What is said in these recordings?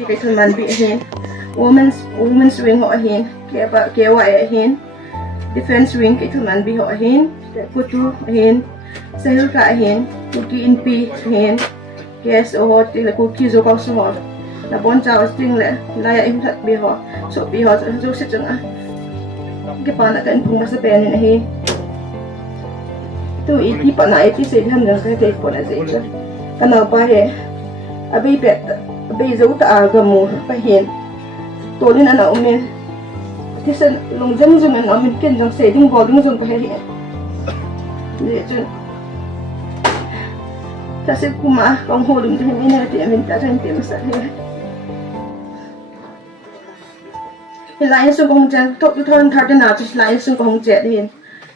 ti cái thằng man bị hen women's wing họ hen kia vậy hen defense wing cái thằng man bị họ hen kutu hen sahil ka hen kuki inpi hen yes oh ti la kuki zo ka so ho na bon chao sting le la ya im that bi ho sopiho zo se chang a cái pa na kan phung ma sa pen ni hi tu i ti pa na i ti se han na ka te ko na ze cha kana pa he abi pet abi zo ta ga mu pa hen to ni na umme ti sen long jang jang na min ken jang se ding bol ding jang pa he ni chu ta se kuma kong ho ding ni na ti min ta ran ti ma sa he lai su kong jang tok tu thon thar na chu lai su kong je hen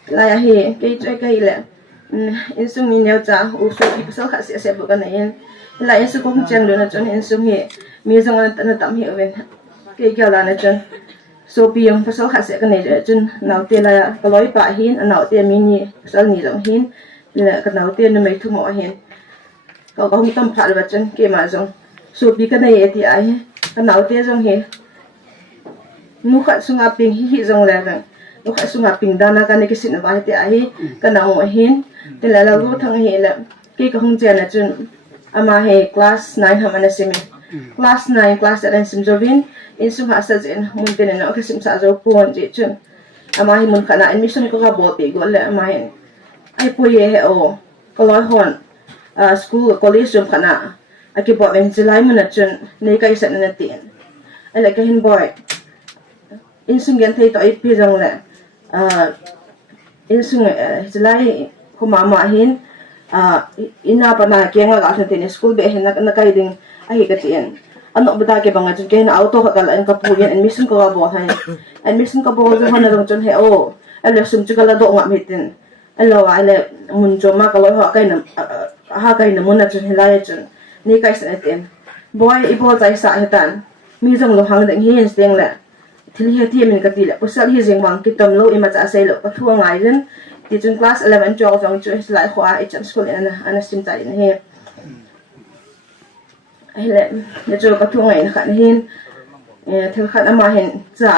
lai he cái le in sung mi neo cha u so ki so kha se bu ka nei lai su kong jang lo na chon in sung he mi jang na tam he wen cái la na chon so pi yong so kha se ka nei chon nau te la ka loi pa hin nau te mi ni so ni long hin le ka nau te na mai thu mo hen ka hong tam pha le chon ke ma jong so pi ka nei ti ai ka nau te jong he nu kha sunga ping hi jong le bang nu kha sunga ping dana ka ne ki sin ba te ai ka na mo hin te la Lalgouthang he le ke ka hong chen na chun ama he class 9 ha mana sim class 9 class 7 sim jovin in su ha sa jen mun te na ka sim sa jo pon je chun ama hi mun khana admission ko ka bo pe go le ama he ai po ye he o ko loi hon school college jom khana aki bo ven julai mun na chun nei kai sa na tin ai la ka hin boy in sung gen thei to ai pi jong le in sung julai ko mama hin ina pa na ke nga ga tin school be hin na kai ding ai ka tin ano bada ke banga chun ke na auto ka kala en ka pu yen admission ko bo hai admission ko bo jo hana rong chun he o ala sum chu kala do nga mitin alo ale mun jo ma ka lo ha kai na mun na chun helai chun ni kai sa ten boy ibo chai sa hetan mi jong lo hang deng hin steng le thil hi ti min ka ti le usal hi jeng wang ki tom lo ima cha sei lo ka thua ngai len ti chun class 11 12 jong chu lai khwa I chan school ana sim tai ne he ai le ne jo ka thua ngai na khan hin thil khan ama hen cha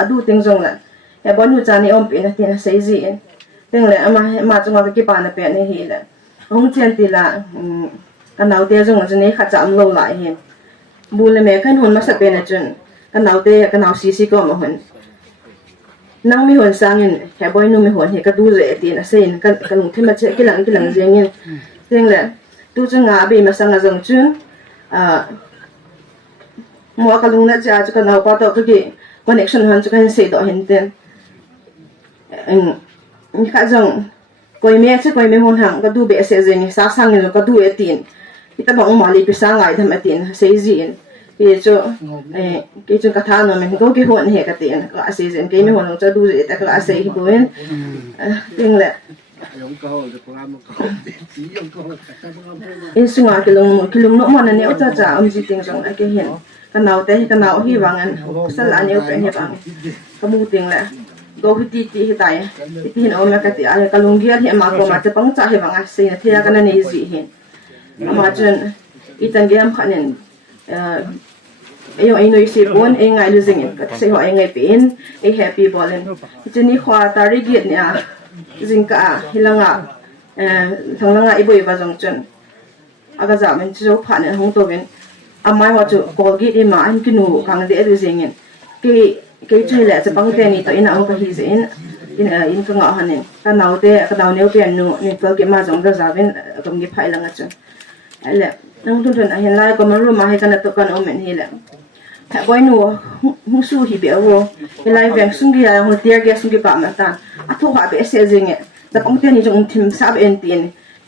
adu ting jong la ya bon hu cha ni om pe na ti na sei ji en teng le ama ma chunga ka ki pa na pe ne hi le hong chen ti la ka nau te jong chu ne kha cha am lo lai hen bu le me kan hon ma sa pe na chun ka nau si ko ma hon nang mi hon sangin he boy nu mi hon he ka du re ti na sein ka lung thema che ki lang jengin teng le tu chunga be ma sanga jong chun mo ka lung na cha chu ka nau pa to ki connection han chu kan se do hen ten ni kha jong koi me hon hang ka du be se jeng sa sang ni ka du e tin ita bang ma li pi sa ngai tham atin se ji en ke chu ka tha no men ko ke hon he ka tin ka se jen ke me hon cha du je ta ka se hi boen ting le in sunga kilung no man ne cha cha am ji ting jong ke hen ka nau hi wangan sal an eu pe he bang ka mu ting le go ti hi tai ti hin o me ka ti ale ka lung gi he ma ko ma cha pang cha he wanga se na thia ka na nei ji hen ama chen itan ge am khanen ayo ai noi se bon ai ngai lu jing ka se ho ai ngai pen ai happy bolen chini khwa tari giat nya jing ka hilanga thanglanga iboi ba jong chun aga za men chu pha ne hong to ben amai wa chu colgate ma an kinu kang de lu jing ke chu le cha bang te ni to ina ang ka hi je in ka nga hanen ka nau ne pen nu ni ko ke ma jong da za ben kam gi phai langa chu ale nang tun a hen lai ko ma ru ma he kana to kan o men hi le ha boy nu hu su hi be wo lai veng sung gi ya ho tia ge sung gi pa ma ta a tho ha be se jing e ta pong te ni jong thim sa ben tin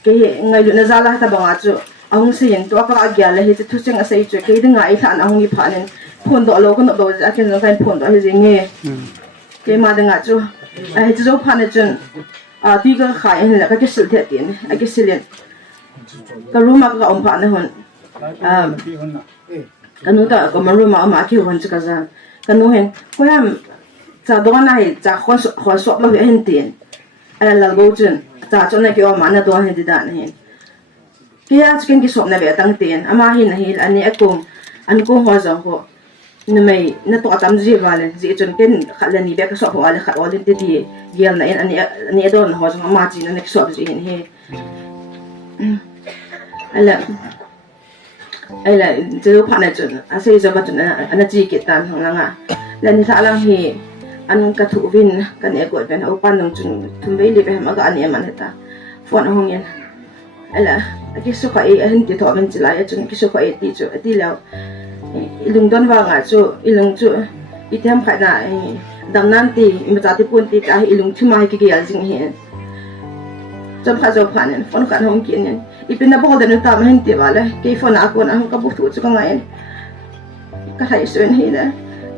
ke ngai lu na za la ta banga chu ahung se yen to ka agya le hi thu cheng a sei chu ke dinga ai than ahung gi pha nen phon do lo ko no do a ken jong kan phon do hi jing e ke ma dinga chu ai chu pha ne chun a ti ga khai en la ka ke sil the tin a ke silen ka ruma ka om pha na hon kanu ta ko maru ma ma ki hon cha za kanu hen ko yam cha do na hi cha khwa so lo hen tin ala Lalgouthang cha cho na ki o ma na do hen di da hen kia chicken ki sop na be tang tin ama hi na hi ani akum an ko hoa zong ko na mai na to tam ji wale ji chon ken khalani be ka so wale khat wale ti ti gel na en ani don ho zong ma ji na nek so ji hin he ala je pa na chon ase zo ka chon ana ji ke tan hong langa la ni tha lang hi an ka thu win kan e ko ben o pan nong chun thum be le be ma ga ani man ta phone hong yen ala ki so ka e hin ti tho men chi lai chun ki so ka e ti chu ti lao ilung don wa nga chu ilung chu i them khai na dam nan ti im ta ti pun ti ka ilung thu mai ki ya jing he chom kha zo phan phone kan hong kin yen ipin na bo den ta ma hin ti wala ke phone a ko na ka bu thu chu ka ngai ka thai suen hi na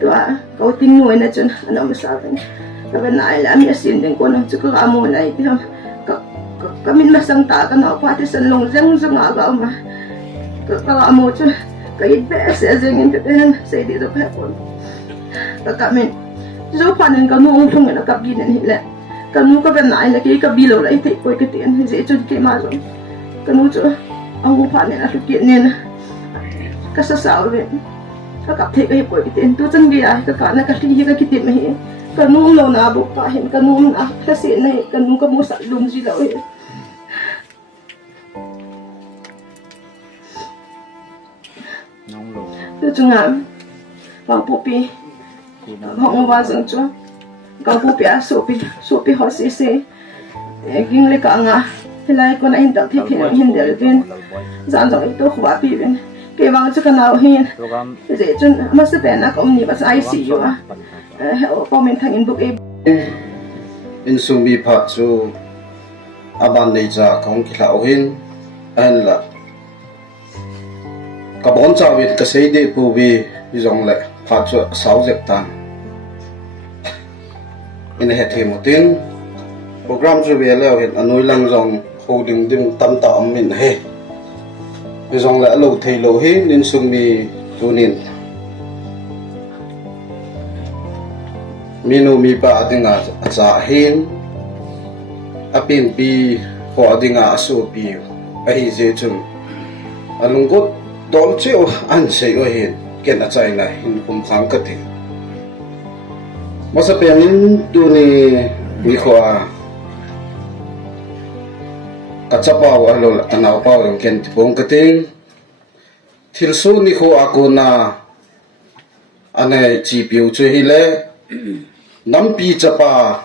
to a ka ting nu na chun ana ma sa ben ka ben ai la mi sin den ko no chu ka mo nai ti ka min ma sang ta ka no pa ti san long zeng zeng a ga ma ka mo chu ka it be se zeng in den se di do pa ko ka min zo panen ka no phung na ka gi nen hi le ka nu ka ben ai la ki ka bi lo la ti ko ke ten je chu ke ma zo ka nu chu ang panen a ki nen ka sa sa ve ka ka the ka ko ke ten tu chen gi a ka na ka ti ka ki ti me hi ka nu lo na bu pa hin ka nu na ka se na ka nu ka mo sa lum ji lo hi tu chung am bang pu pi hong wa zeng chu ka pu pi a so pi ho si se ging le ka nga hilai ko na hin ta thi thi hin del bin zan zong to khwa pi bin ke wang chu ka nau hin je chun ma se pe na ko ni ba sai si yu a po men thang in book e in sung bi pha chu aban nei cha kong ki lau hin an la ka bon cha wit ka sei de pu bi zong le pha chu sau jek tan in he the mo tin program chu be le hin anoi lang zong hodng dim tam ta am min he zong le lo thei lo he nin sung mi tu nin minu mi pa adinga cha hin apin pi ho adinga asu pi ai je chum alungot dol cheo an sei o hin ken a chai na hin pum khang ka ti masa penin tu ni khwa tahchapa wa lo tanaw pa yung ken ti pong ka ting thilsu ni kho akuna ane chi piu chu hi le nampi chapa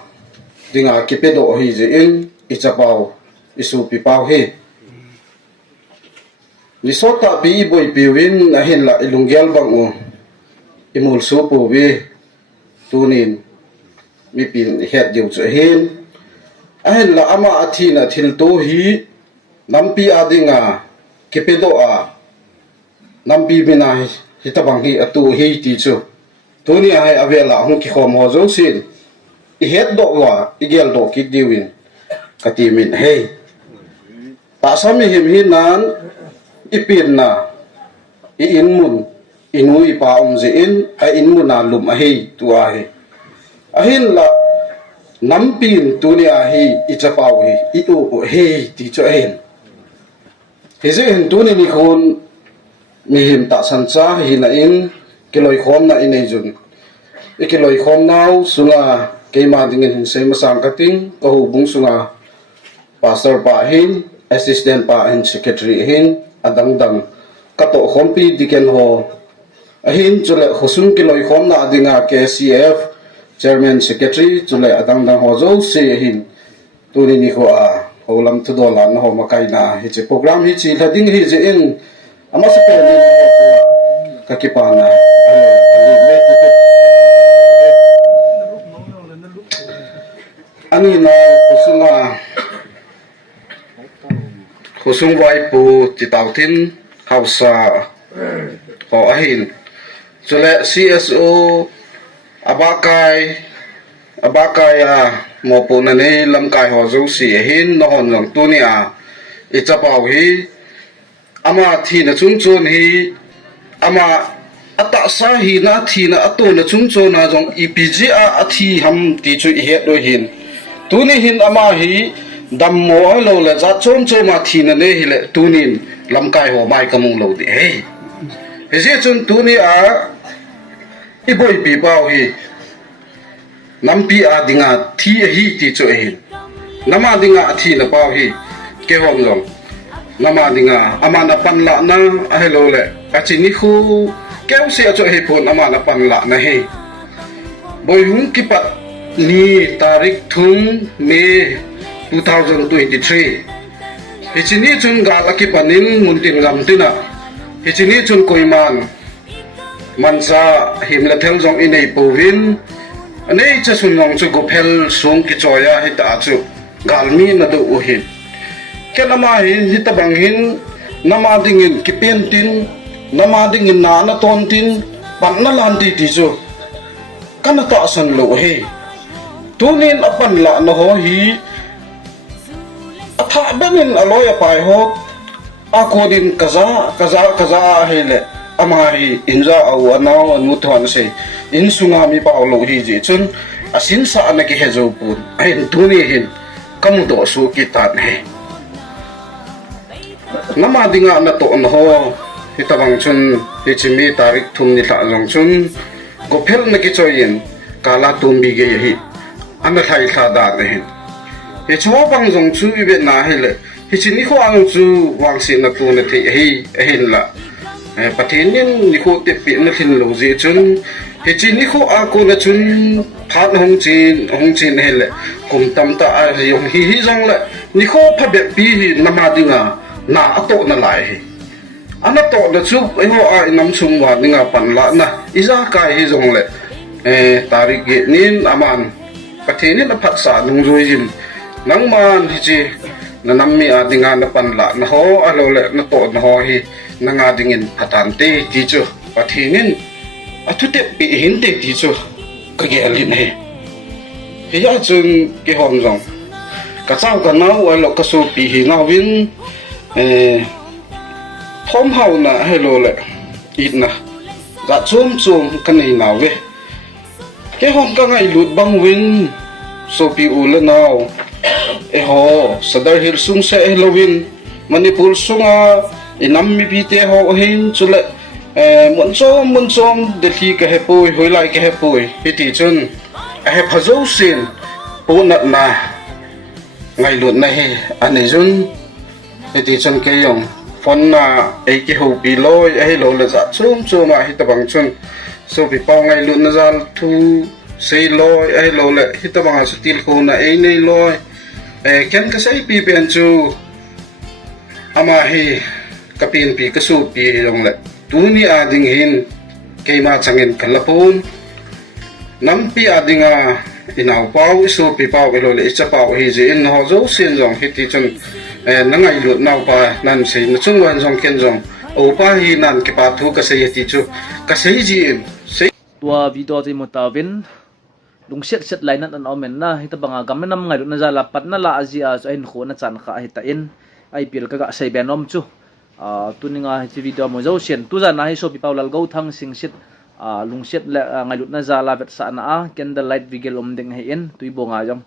dinga kipedo hi je in ichapao isu pi pau hi ni sota pi boy piwin a hin la ilungyal bangu imul su pu wi tunin mi pin het diu chu hin a hin la ama athina thil to hi nampi adinga kipedo a nampi bina hi tabang hi atu hi ti chu tuni ai avela hung ki khom ho zo sin I het do wa igel do ki diwin katimin hey ta sami him hinan ipin na I inmun inui pa je in a inmun na lum a hey tu a he ahin la nampin tuni a hi ichapau hi itu hey ti cho hen heze hin tuni ni khon mi him ta san cha hi na in kiloi khom na in ei jun ikiloi khom nau sunga keima dingin hin sei masang kating ko hubung sunga pastor pa hin assistant pa hin secretary hin adang dang kato khompi diken ho ahin chule khusun kiloi khom na adinga KCF chairman secretary chule adang dang ho zo se hin tuni ni ko a holam tu dolan ho makai na hi che program hi chi lading hi je in ama sa pe ni kakipana ani na khusung vai pu ti tautin hausa ho ahin chule CSO abakai a mo pu na nei lam kai ho zo si hin no hon long tu ni a ichapau hi ama thi na chung chon hi ama ata sa hi na thi na ato na chung chon na jong EPG a athi ham ti chu I het do hin tuni hin ama hi dam mo lo la za chom chom ma thi na ne hi le tunin lam kai ho mai kamung lo di hey je chun tu ni a i boi pi pau hi nam pi a dinga thi hi ti chu hin nama dinga thi na pau hi ke hom long nama dinga amana pan la na a hello le a chi ni khu keu se chu hi phon amana pan la na hi boi hung ki pat ni tarik thum me 2023 hichini chun galaki panin muntin gamtina hichini chun koiman mansa himla thel jong inei povin anei cha sunong chu gophel sung ki choya hita chu galmi na do uhin kenama hin hitabang hin nama dingin kipentin nama dingin na na tontin panna lanti ti chu kana ta san lo he tunin apan la na ho hi atha benin aloya pai ho akodin kaza hele amari inja au anau anu thon se in sungami paulo hi ji chun asin sa na ki hezo pun ain tuni hin kamu do su ki tan he nama dinga na to no ho hitabang chun hichimi tarik thum ni tha jong chun gophel na ki choyin kala tumbi ge hi ana thai tha da ne hin he chaw bang jong chu ibe na hele hichini kho ang chu wangsi na tu na thi hi hin la patinin ni kho te pi na thin lo ji chun hichini kho a ko na chun phat hong chin hele kum tam ta a yong hi jong la ni kho pha be pi hi nama dinga na ato na lai hi ana to na chu ho a nam chum wa dinga pan la na iza kai hi jong le tarik ge nin aman patinin na phat sa nung roi jin nang man hi chi na nammi a dinga na pan la na ho alo le na to na ho hi na nga dingin phatan te ti chu pathinin athute pi hin te ti chu ka ge alin he he ya chun ke hom jong ka chang ka nau alo ka su pi hi na win thom hau na hello le it na ga chum kan nei na we ke hom ka ngai lut bang win sopiho le naw ho sadar hil sung se halloween manipur sunga inam mi pite ho hin chule mun chom de thi ka he poi hoilai ka he poi hiti chun a he phazo sin punat na ngai lut na he ane jun hiti chun ke yong phone na e ki ho pi loi e lo le za chum a hitabang chun so pi pau ngai lut na zal thu sei loi e lo le hitabang a stil ko na e nei loi ken ka sai pi pen chu ama hi kapin pi ka su pi long le tu ni ading hin keima changin kalapun nam pi adinga inau pau isu pi pau lo le cha pau hi ji in ho zo sin jong hi ti chun nangai lut nau pa nan sei na chung wan jong ken jong o pa hi nan ke pa thu ka sei ti chu ka sei ji sei tua video ti motawin lungset set line an omen na hita banga gamenam ngai na jala patna la azia so in khona chan kha hita in IPL ka sei benom chu tuninga hi video mo zo sien tu jana hi so pi paulal Lalgouthang singsit lungset ngai na jala vet sa na candle light vigil ding hi in tui bonga jong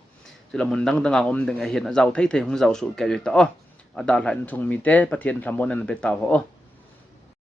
sila mundang dang om ding hi na jaw thei hung jaw su ke ta adal han thung mi te pathian thamon an be ta ho